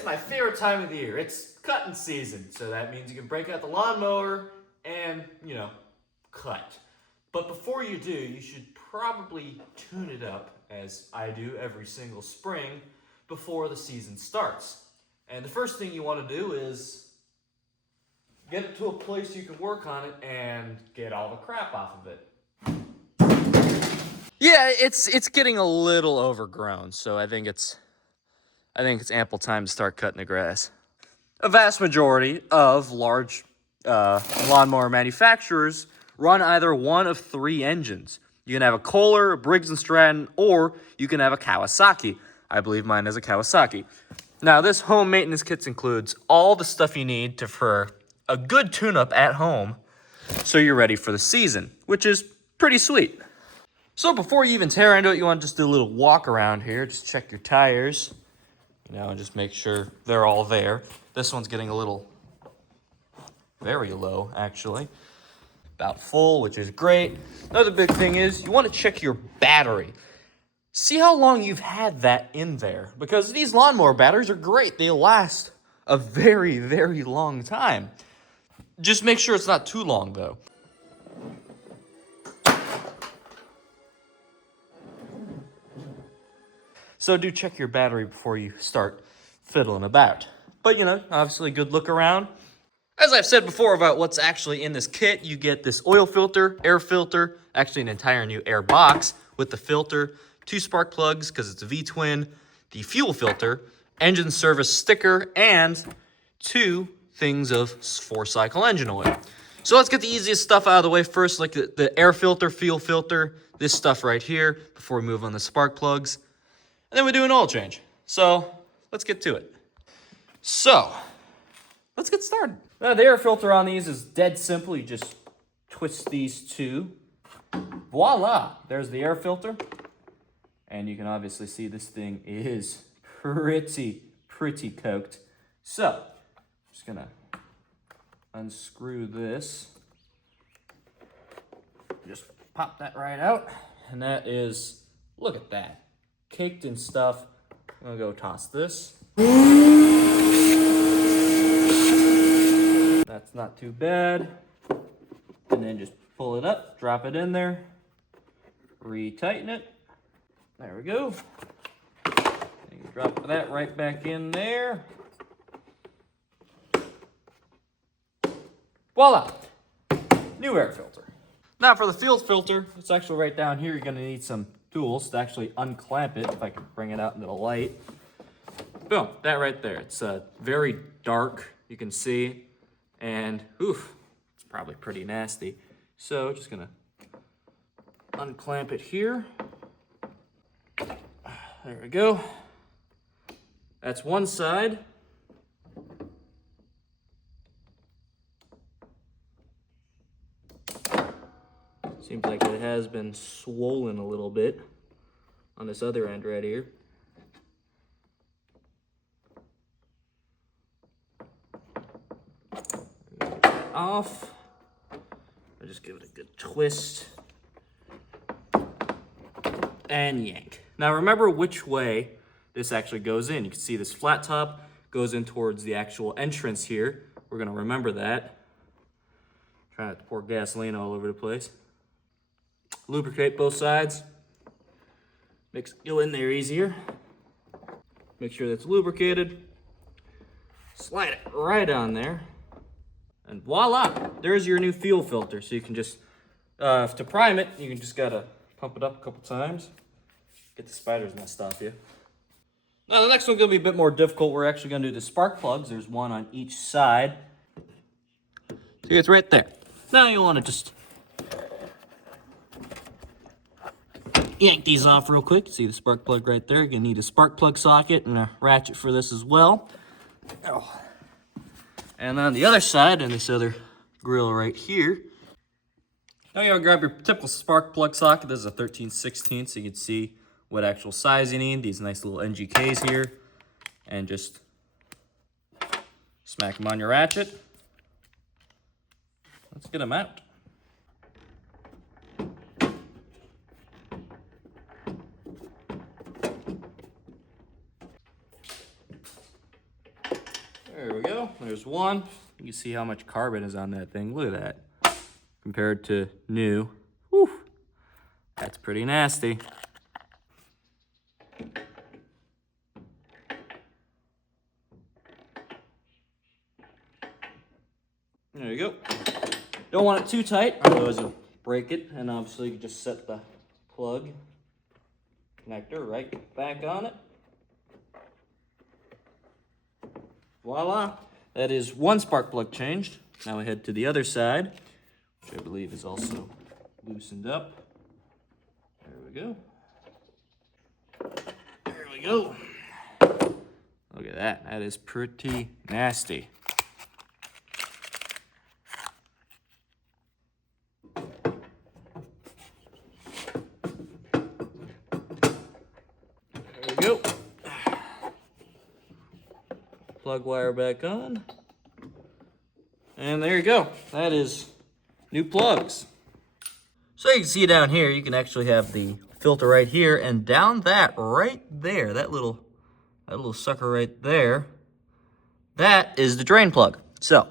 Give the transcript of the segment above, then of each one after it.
it's my favorite time of the year. It's cutting season, so that means you can break out the lawnmower and, cut. But before you do, you should probably tune it up, as I do every single spring, before the season starts. And the first thing you want to do is get it to a place you can work on it and get all the crap off of it. Yeah, it's getting a little overgrown, so I think it's ample time to start cutting the grass. A vast majority of large lawnmower manufacturers run either one of three engines. You can have a Kohler, a Briggs & Stratton, or you can have a Kawasaki. I believe mine is a Kawasaki. Now, this home maintenance kit includes all the stuff you need for a good tune-up at home so you're ready for the season, which is pretty sweet. So before you even tear into it, you want to just do a little walk around here. Just check your tires, and just make sure they're all there. This one's getting a little very low, actually. About full, which is great. Another big thing is you want to check your battery. See how long you've had that in there, because these lawnmower batteries are great. They last a very, very long time. Just make sure it's not too long, though. So do check your battery before you start fiddling about. But, obviously a good look around. As I've said before about what's actually in this kit, you get this oil filter, air filter, actually an entire new air box with the filter, 2 spark plugs because it's a V-twin, the fuel filter, engine service sticker, and 2 things of 4-cycle engine oil. So let's get the easiest stuff out of the way first, like the air filter, fuel filter, this stuff right here, before we move on the spark plugs. And then we do an oil change. So let's get to it. So let's get started. Now, the air filter on these is dead simple. You just twist these two. Voila! There's the air filter. And you can obviously see this thing is pretty coked. So, I'm just gonna unscrew this. Just pop that right out. And that is, look at that. Caked in stuff. I'm gonna go toss this. That's not too bad. And then just pull it up, drop it in there, retighten it. There we go. And you drop that right back in there. Voila! New air filter. Now for the fuel filter, it's actually right down here. You're gonna need some tools to actually unclamp it, if I can bring it out into the light. Boom, that right there. It's very dark, you can see, and oof, it's probably pretty nasty. So just gonna unclamp it here. There we go. That's one side. Seems like it has been swollen a little bit on this other end right here. Get that off. I'll just give it a good twist. And yank. Now remember which way this actually goes in. You can see this flat top goes in towards the actual entrance here. We're gonna remember that. Try not to pour gasoline all over the place. Lubricate both sides. Makes it go in there easier. Make sure that's lubricated. Slide it right on there. And voila, there's your new fuel filter. So you can just, to prime it, you can just gotta pump it up a couple times. Get the spiders nest off you. Now the next one's gonna be a bit more difficult. We're actually gonna do the spark plugs. There's one on each side. See, it's right there. Now you wanna just yank these off real quick. See the spark plug right there. You're gonna need a spark plug socket and a ratchet for this as well. Oh. And on the other side, and this other grill right here, now you want to grab your typical spark plug socket. This is a 13/16, so you can see what actual size you need. These nice little NGKs here. And just smack them on your ratchet. Let's get them out. There we go. There's one. You can see how much carbon is on that thing. Look at that. Compared to new. Whew. That's pretty nasty. There you go. Don't want it too tight, otherwise you'll break it. And obviously you can just set the plug connector right back on it. Voila. That is one spark plug changed. Now we head to the other side, which I believe is also loosened up. There we go. There we go. Look at that. That is pretty nasty. There we go. Plug wire back on. And there you go. That is new plugs. So you can see down here, you can actually have the filter right here, and down that right there, that little sucker right there, that is the drain plug. So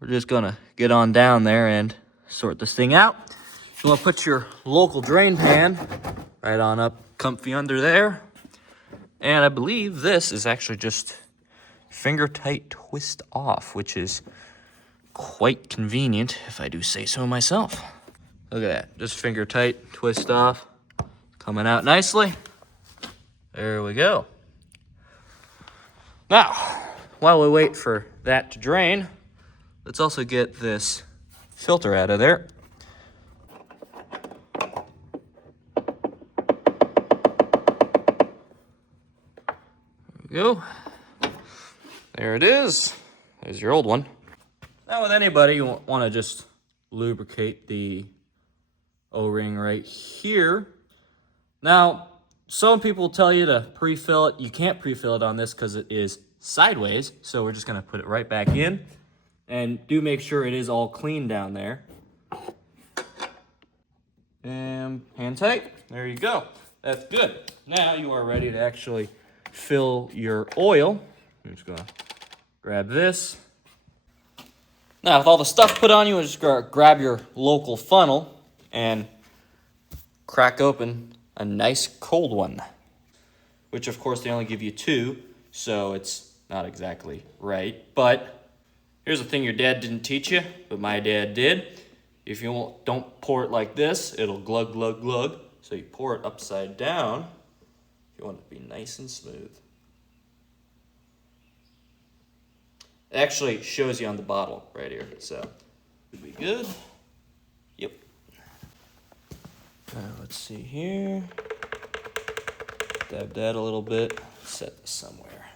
we're just gonna get on down there and sort this thing out. You wanna put your local drain pan right on up comfy under there. And I believe this is actually just finger tight twist off, which is quite convenient if I do say so myself. Look at that, just finger tight, twist off, coming out nicely. There we go. Now, while we wait for that to drain, let's also get this filter out of there. There we go. There it is. There's your old one. Now with anybody, you want to just lubricate the O-ring right here. Now, some people tell you to pre-fill it. You can't pre-fill it on this because it is sideways. So we're just going to put it right back in. And do make sure it is all clean down there. And hand tight. There you go. That's good. Now you are ready to actually fill your oil. I'm just going to grab this. Now, with all the stuff put on, you just grab your local funnel and crack open a nice cold one. Which, of course, they only give you 2, so it's not exactly right. But here's the thing your dad didn't teach you, but my dad did. If you don't pour it like this, it'll glug, glug, glug. So you pour it upside down if you want it to be nice and smooth. It actually shows you on the bottle right here, so should be good. Yep. Let's see here. Dab that a little bit. Set this somewhere.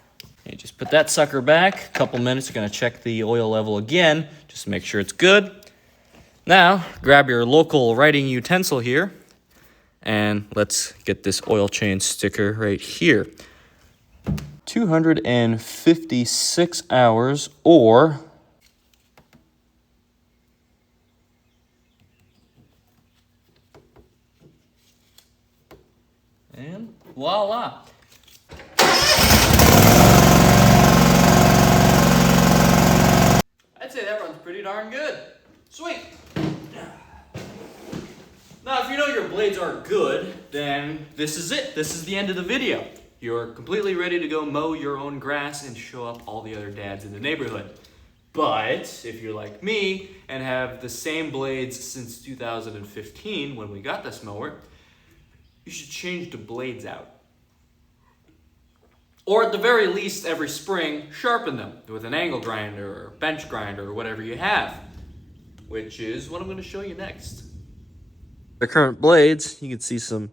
You just put that sucker back. A couple minutes. You're going to check the oil level again, just to make sure it's good. Now, grab your local writing utensil here, and let's get this oil change sticker right here. 256 hours, or and voila. I'd say that runs pretty darn good. Sweet. Now, if you know your blades are good, then this is it. This is the end of the video. You're completely ready to go mow your own grass and show up all the other dads in the neighborhood. But if you're like me and have the same blades since 2015 when we got this mower, you should change the blades out. Or at the very least, every spring, sharpen them with an angle grinder or bench grinder or whatever you have, which is what I'm going to show you next. The current blades, you can see some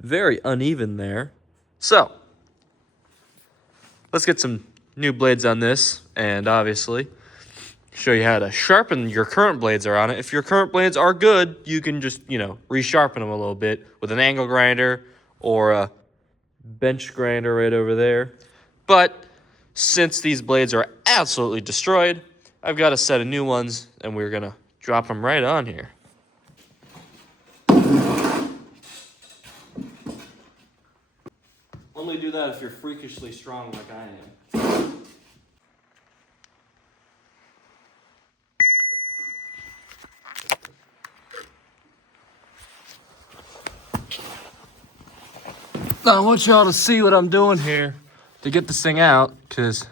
very uneven there. So, let's get some new blades on this, and obviously show you how to sharpen your current blades are on it. If your current blades are good, you can just, resharpen them a little bit with an angle grinder or a bench grinder right over there. But since these blades are absolutely destroyed, I've got a set of new ones, and we're going to drop them right on here. Only do that if you're freakishly strong like I am. Now I want y'all to see what I'm doing here to get this thing out, because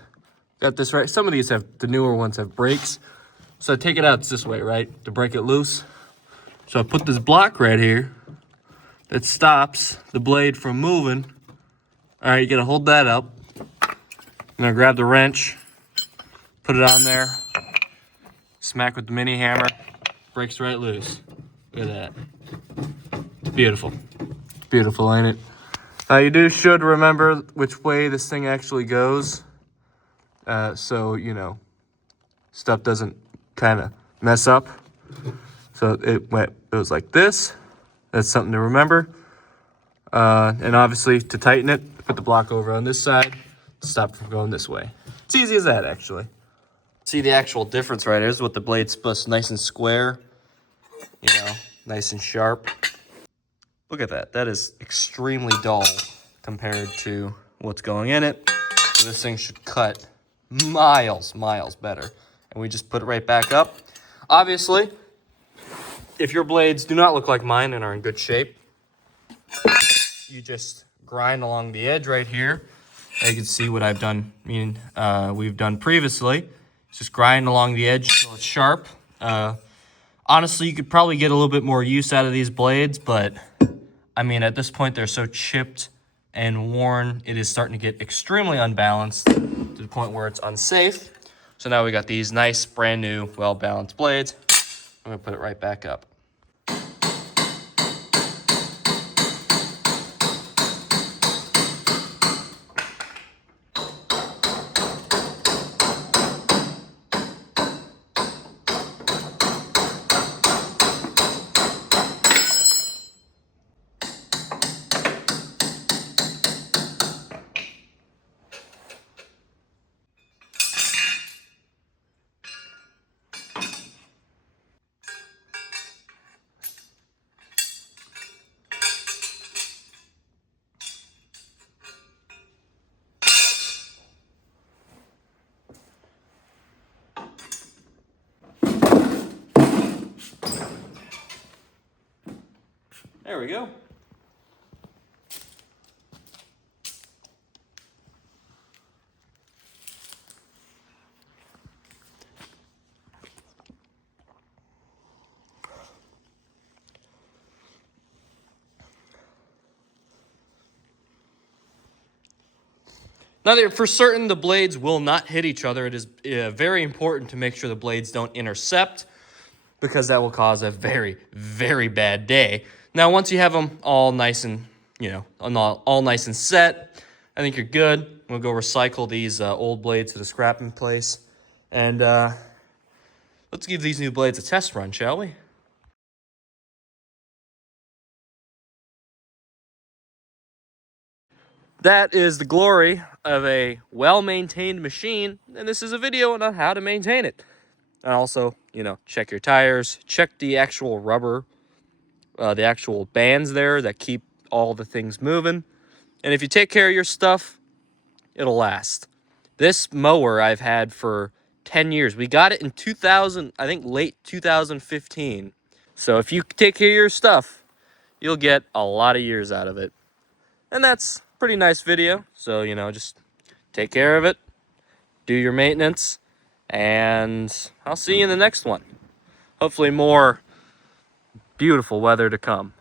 got this right. Some of these have, the newer ones have brakes. So I take it out this way, right, to break it loose. So I put this block right here that stops the blade from moving. All right, you gotta hold that up. I'm gonna grab the wrench, put it on there, smack with the mini hammer, breaks right loose. Look at that. Beautiful. Beautiful, ain't it? You should remember which way this thing actually goes. So, you know, stuff doesn't kind of mess up. So it was like this. That's something to remember. And obviously to tighten it, put the block over on this side, stop from going this way. It's easy as that, actually. See the actual difference right here is what the blade's supposed to nice and square, you know, nice and sharp. Look at that. That is extremely dull compared to what's going in it. So this thing should cut miles better. And we just put it right back up. Obviously, if your blades do not look like mine and are in good shape, you just grind along the edge right here. You can see what I've done, we've done previously. Just grind along the edge until it's sharp. Honestly, you could probably get a little bit more use out of these blades, but I mean, at this point, they're so chipped and worn, it is starting to get extremely unbalanced to the point where it's unsafe. So now we got these nice, brand new, well-balanced blades. I'm gonna put it right back up. There we go. Now, for certain, the blades will not hit each other. It is very important to make sure the blades don't intercept, because that will cause a very, very bad day. Now, once you have them all nice and, you know, all nice and set, I think you're good. We'll go recycle these old blades to the scrapping place. And let's give these new blades a test run, shall we? That is the glory of a well-maintained machine, and this is a video on how to maintain it. And also, you know, check your tires, check the actual rubber, the actual bands there that keep all the things moving. And if you take care of your stuff, it'll last. This mower I've had for 10 years. We got it in 2000, I think late 2015. So if you take care of your stuff, you'll get a lot of years out of it. And that's a pretty nice video. So, you know, just take care of it, do your maintenance, and I'll see you in the next one. Hopefully more beautiful weather to come.